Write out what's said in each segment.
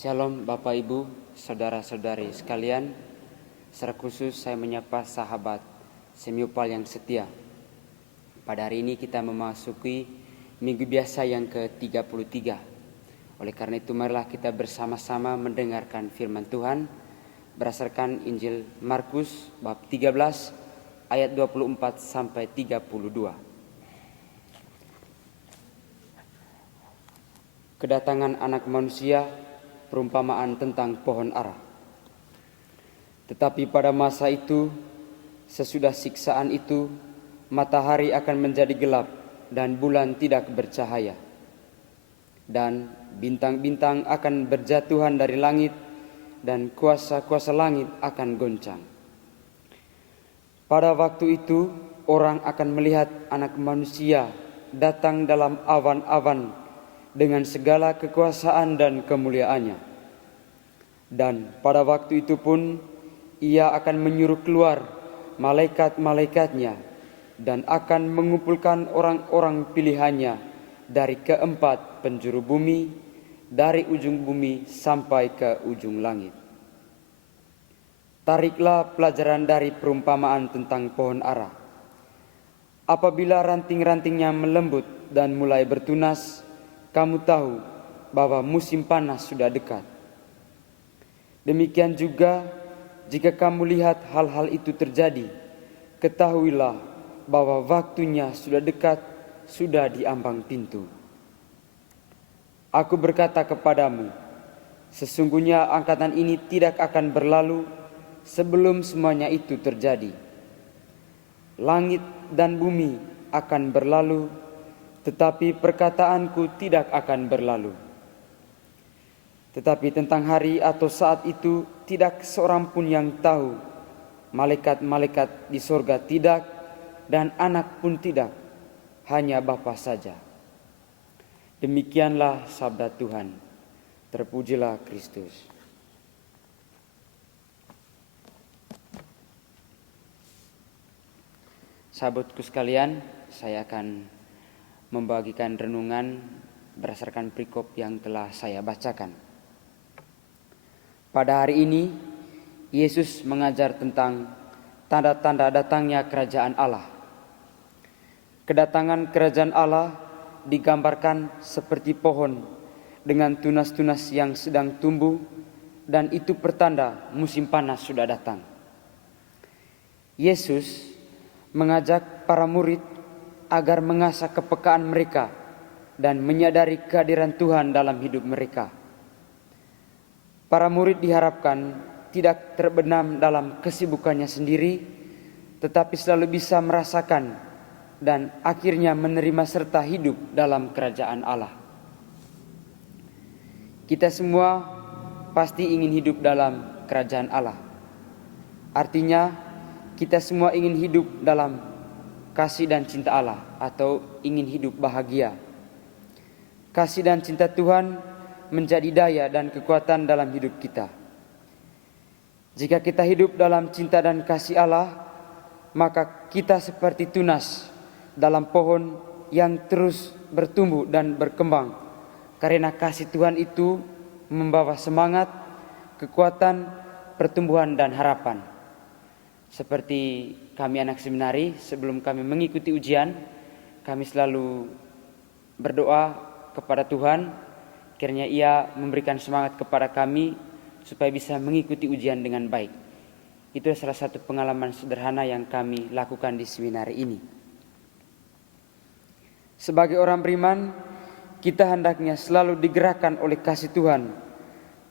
Shalom Bapak Ibu, Saudara-saudari sekalian. Secara khusus saya menyapa sahabat Semiupal yang setia. Pada hari ini kita memasuki minggu biasa yang ke-33. Oleh karena itu marilah kita bersama-sama mendengarkan firman Tuhan berdasarkan Injil Markus bab 13 ayat 24 sampai 32. Kedatangan Anak Manusia, perumpamaan tentang pohon ara. Tetapi pada masa itu, sesudah siksaan itu, matahari akan menjadi gelap dan bulan tidak bercahaya. Dan bintang-bintang akan berjatuhan dari langit dan kuasa-kuasa langit akan goncang. Pada waktu itu, orang akan melihat Anak Manusia datang dalam awan-awan dengan segala kekuasaan dan kemuliaannya. Dan pada waktu itu pun ia akan menyuruh keluar malaikat-malaikatnya dan akan mengumpulkan orang-orang pilihannya dari keempat penjuru bumi, dari ujung bumi sampai ke ujung langit. Tariklah pelajaran dari perumpamaan tentang pohon ara. Apabila ranting-rantingnya melembut dan mulai bertunas, kamu tahu bahwa musim panas sudah dekat. Demikian juga jika kamu lihat hal-hal itu terjadi, ketahuilah bahwa waktunya sudah dekat, sudah di ambang pintu. Aku berkata kepadamu, sesungguhnya angkatan ini tidak akan berlalu sebelum semuanya itu terjadi. Langit dan bumi akan berlalu, tetapi perkataanku tidak akan berlalu. Tetapi tentang hari atau saat itu tidak seorang pun yang tahu, malaikat-malaikat di sorga tidak, dan anak pun tidak, hanya Bapa saja. Demikianlah sabda Tuhan. Terpujilah Kristus. Sahabatku sekalian, saya akan membagikan renungan berdasarkan perikop yang telah saya bacakan. Pada hari ini, Yesus mengajar tentang tanda-tanda datangnya kerajaan Allah. Kedatangan kerajaan Allah digambarkan seperti pohon dengan tunas-tunas yang sedang tumbuh, dan itu pertanda musim panas sudah datang. Yesus mengajak para murid agar mengasah kepekaan mereka dan menyadari kehadiran Tuhan dalam hidup mereka. Para murid diharapkan tidak terbenam dalam kesibukannya sendiri, tetapi selalu bisa merasakan dan akhirnya menerima serta hidup dalam kerajaan Allah. Kita semua pasti ingin hidup dalam kerajaan Allah. Artinya, kita semua ingin hidup dalam kasih dan cinta Allah atau ingin hidup bahagia. Kasih dan cinta Tuhan menjadi daya dan kekuatan dalam hidup kita. Jika kita hidup dalam cinta dan kasih Allah, maka kita seperti tunas dalam pohon yang terus bertumbuh dan berkembang, karena kasih Tuhan itu membawa semangat, kekuatan, pertumbuhan dan harapan. Seperti kami anak seminari, sebelum kami mengikuti ujian, kami selalu berdoa kepada Tuhan, kiranya Ia memberikan semangat kepada kami supaya bisa mengikuti ujian dengan baik. Itu salah satu pengalaman sederhana yang kami lakukan di seminari ini. Sebagai orang beriman, kita hendaknya selalu digerakkan oleh kasih Tuhan,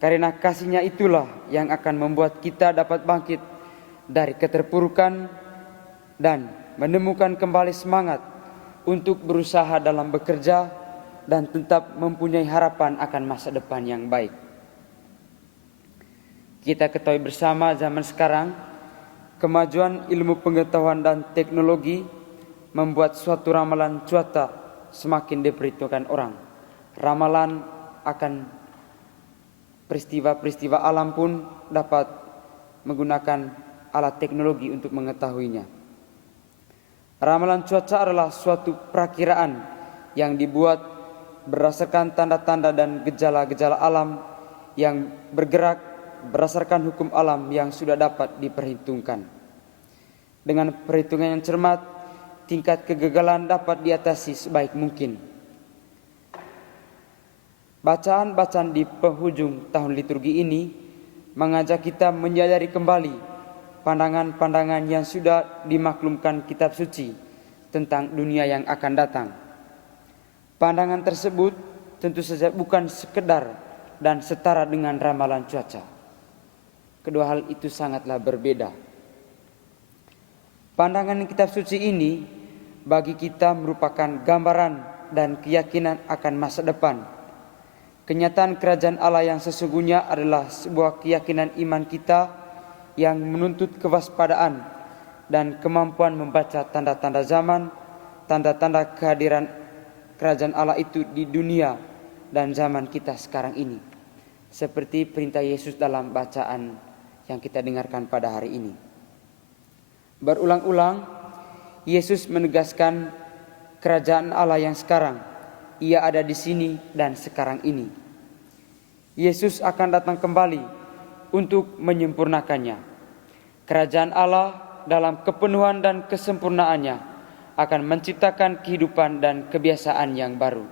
karena kasih-Nya itulah yang akan membuat kita dapat bangkit dari keterpurukan dan menemukan kembali semangat untuk berusaha dalam bekerja dan tetap mempunyai harapan akan masa depan yang baik. Kita ketahui bersama zaman sekarang, kemajuan ilmu pengetahuan dan teknologi membuat suatu ramalan cuaca semakin diperhitungkan orang. Ramalan akan peristiwa-peristiwa alam pun dapat menggunakan alat teknologi untuk mengetahuinya. Ramalan cuaca adalah suatu perakiraan yang dibuat berdasarkan tanda-tanda dan gejala-gejala alam yang bergerak berdasarkan hukum alam yang sudah dapat diperhitungkan. Dengan perhitungan yang cermat, tingkat kegagalan dapat diatasi sebaik mungkin. Bacaan-bacaan di penghujung tahun liturgi ini mengajak kita menyadari kembali pandangan-pandangan yang sudah dimaklumkan kitab suci tentang dunia yang akan datang. Pandangan tersebut tentu saja bukan sekedar dan setara dengan ramalan cuaca. Kedua hal itu sangatlah berbeda. Pandangan kitab suci ini bagi kita merupakan gambaran dan keyakinan akan masa depan. Kenyataan kerajaan Allah yang sesungguhnya adalah sebuah keyakinan iman kita yang menuntut kewaspadaan dan kemampuan membaca tanda-tanda zaman, tanda-tanda kehadiran kerajaan Allah itu di dunia dan zaman kita sekarang ini. Seperti perintah Yesus dalam bacaan yang kita dengarkan pada hari ini. Berulang-ulang, Yesus menegaskan kerajaan Allah yang sekarang. Ia ada di sini dan sekarang ini. Yesus akan datang kembali untuk menyempurnakannya. Kerajaan Allah dalam kepenuhan dan kesempurnaannya akan menciptakan kehidupan dan kebiasaan yang baru.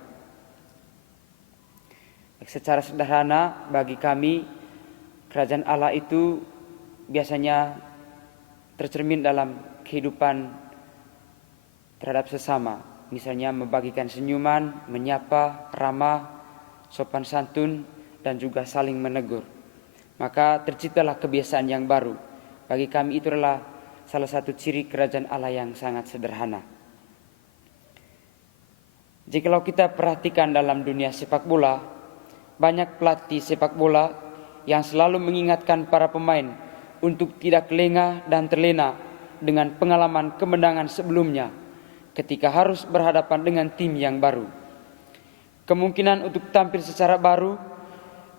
Secara sederhana bagi kami, kerajaan Allah itu biasanya tercermin dalam kehidupan terhadap sesama. Misalnya membagikan senyuman, menyapa, ramah, sopan santun, dan juga saling menegur. Maka terciptalah kebiasaan yang baru. Bagi kami itu adalah salah satu ciri kerajaan Allah yang sangat sederhana. Jikalau kita perhatikan dalam dunia sepak bola, banyak pelatih sepak bola yang selalu mengingatkan para pemain untuk tidak lengah dan terlena dengan pengalaman kemenangan sebelumnya ketika harus berhadapan dengan tim yang baru. Kemungkinan untuk tampil secara baru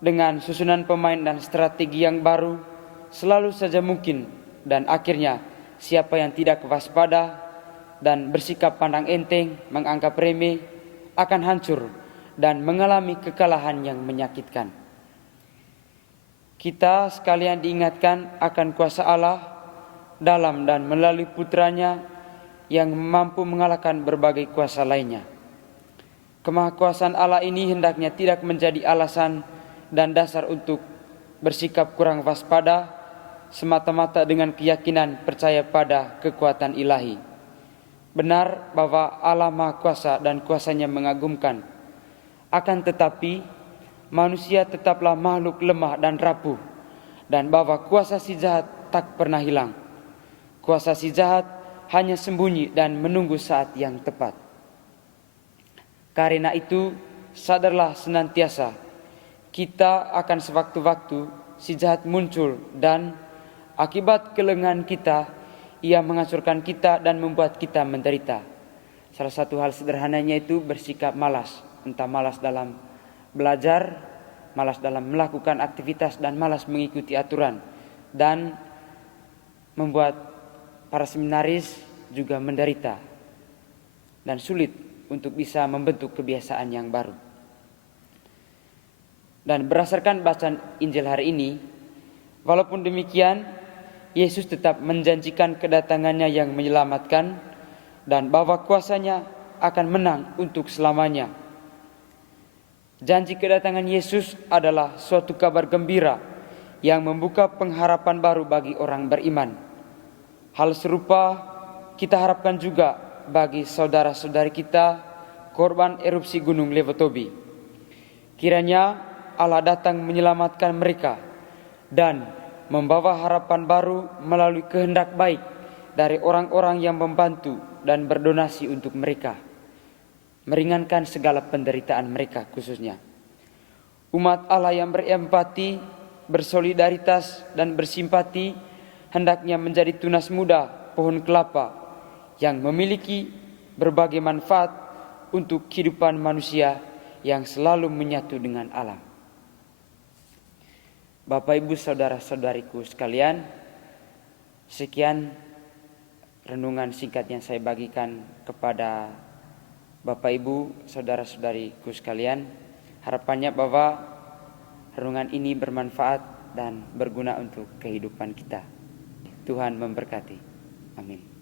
dengan susunan pemain dan strategi yang baru selalu saja mungkin, dan akhirnya siapa yang tidak waspada dan bersikap pandang enteng, menganggap remeh akan hancur dan mengalami kekalahan yang menyakitkan. Kita sekalian diingatkan akan kuasa Allah dalam dan melalui putranya yang mampu mengalahkan berbagai kuasa lainnya. Kemahakuasaan Allah ini hendaknya tidak menjadi alasan dan dasar untuk bersikap kurang waspada semata-mata dengan keyakinan percaya pada kekuatan ilahi. Benar bahwa Allah Maha Kuasa dan kuasanya mengagumkan. Akan tetapi manusia tetaplah makhluk lemah dan rapuh, dan bahwa kuasa si jahat tak pernah hilang. Kuasa si jahat hanya sembunyi dan menunggu saat yang tepat. Karena itu, sadarlah senantiasa, kita akan sewaktu-waktu si jahat muncul dan akibat kelengahan kita, ia menghancurkan kita dan membuat kita menderita. Salah satu hal sederhananya itu bersikap malas, entah malas dalam belajar, malas dalam melakukan aktivitas, dan malas mengikuti aturan, dan membuat para seminaris juga menderita dan sulit untuk bisa membentuk kebiasaan yang baru. Dan berdasarkan bacaan Injil hari ini, walaupun demikian, Yesus tetap menjanjikan kedatangannya yang menyelamatkan dan bahwa kuasanya akan menang untuk selamanya. Janji kedatangan Yesus adalah suatu kabar gembira yang membuka pengharapan baru bagi orang beriman. Hal serupa kita harapkan juga bagi saudara-saudari kita korban erupsi Gunung Levotobi. Kiranya Allah datang menyelamatkan mereka dan membawa harapan baru melalui kehendak baik dari orang-orang yang membantu dan berdonasi untuk mereka, meringankan segala penderitaan mereka khususnya. Umat Allah yang berempati, bersolidaritas, dan bersimpati hendaknya menjadi tunas muda pohon kelapa yang memiliki berbagai manfaat untuk kehidupan manusia yang selalu menyatu dengan alam. Bapak Ibu saudara-saudariku sekalian, sekian renungan singkat yang saya bagikan kepada Bapak Ibu saudara-saudariku sekalian. Harapannya bahwa renungan ini bermanfaat dan berguna untuk kehidupan kita. Tuhan memberkati. Amin.